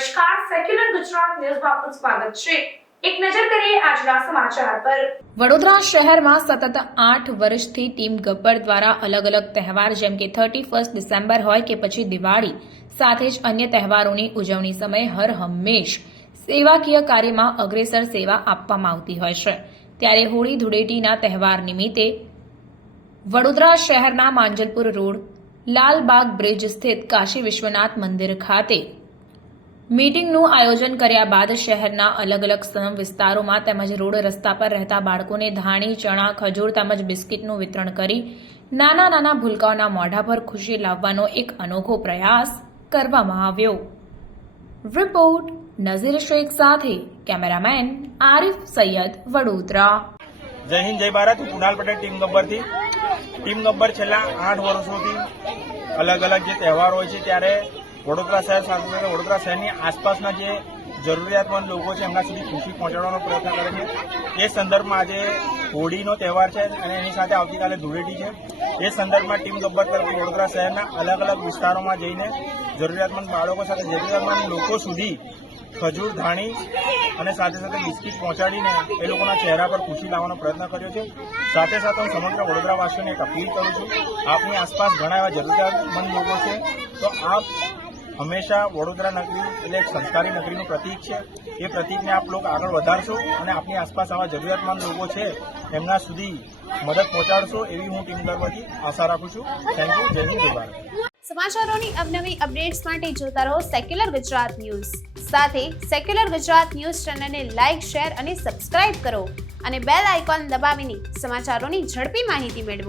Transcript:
નમસ્કાર, સેક્યુલર ગુજરાત ન્યૂઝમાં આપનું સ્વાગત છે. એક નજર કરીએ આજના સમાચાર પર. વડોદરા શહેરમાં સતત 8 વર્ષથી ટીમ ગબ્બર દ્વારા અલગ અલગ તહેવાર જેમ કે 31 ડિસેમ્બર હોય કે પછી દિવાળી સાથે જ અન્ય તહેવારોની ઉજવણી સમયે હર હંમેશ સેવાકીય કાર્યમાં અગ્રેસર સેવા આપવામાં આવતી હોય છે. ત્યારે હોળી ધૂળેટીના તહેવાર નિમિત્તે વડોદરા શહેરના માંજલપુર રોડ લાલબાગ બ્રિજ સ્થિત કાશી વિશ્વનાથ મંદિર ખાતે મીટિંગનું આયોજન કર્યા બાદ શહેરના અલગ અલગ સ્લમ વિસ્તારોમાં તેમજ રોડ રસ્તા પર રહેતા બાળકોને ધાણી, ચણા, ખજૂર તેમજ બિસ્કિટનું વિતરણ કરી નાના નાના ભૂલકાઓના મોઢા પર ખુશી લાવવાનો એક અનોખો પ્રયાસ કરવામાં આવ્યો. રિપોર્ટ નઝીર શેખ સાથે કેમેરામેન આરિફ સૈયદ, વડોદરા. જય હિન્દ, જય ભારત. હું કુણાલ પટેલ, ટીમ ગબ્બરથી. ટીમ ગબ્બર છેલ્લા 8 વર્ષોથી અલગ અલગ જે તહેવાર હોય છે ત્યારે વડોદરા શહેર સાથે વડોદરા શહેરની આસપાસના જે જરૂરિયાતમંદ લોકો છે એમના સુધી ખુશી પહોંચાડવાનો પ્રયત્ન કરે છે. એ સંદર્ભમાં આજે હોળીનો તહેવાર છે અને એની સાથે આવતીકાલે ધૂળેટી છે. એ સંદર્ભમાં ટીમ ગબ્બર તરફથી વડોદરા શહેરના અલગ અલગ વિસ્તારોમાં જઈને જરૂરિયાતમંદ બાળકો સાથે જરૂરિયાતમંદ લોકો સુધી ખજૂર, ધાણી અને સાથે સાથે બિસ્કિટ પહોંચાડીને એ લોકોના ચહેરા પર ખુશી લાવવાનો પ્રયત્ન કર્યો છે. સાથે સાથે હું સમગ્ર વડોદરાવાસીઓને એક અપીલ કરું છું, આપની આસપાસ ઘણા એવા જરૂરિયાતમંદ લોકો છે તો આપ હંમેશા વડોદરા નગરી એટલે એક સંસ્કારી નગરીનું પ્રતીક છે. એ પ્રતીકને આપ લોકો આગળ વધારશો અને આપની આસપાસ આવા જરૂરિયાતમંદ લોકો છે એમના સુધી મદદ પહોંચાડશો એવી હું ટીમ ગબ્બરથી આશા રાખું છું. Thank you. જય હિન્દ, જય ભારત. સમાચારોની અવનવી અપડેટ્સ માટે જોતા રહો સેક્યુલર ગુજરાત ન્યૂઝ. સાથે સેક્યુલર ગુજરાત ન્યૂઝ ચેનલને લાઇક, શેર અને સબસ્ક્રાઇબ કરો અને બેલ આઇકોન દબાવીને સમાચારોની ઝડપી માહિતી મેળવો.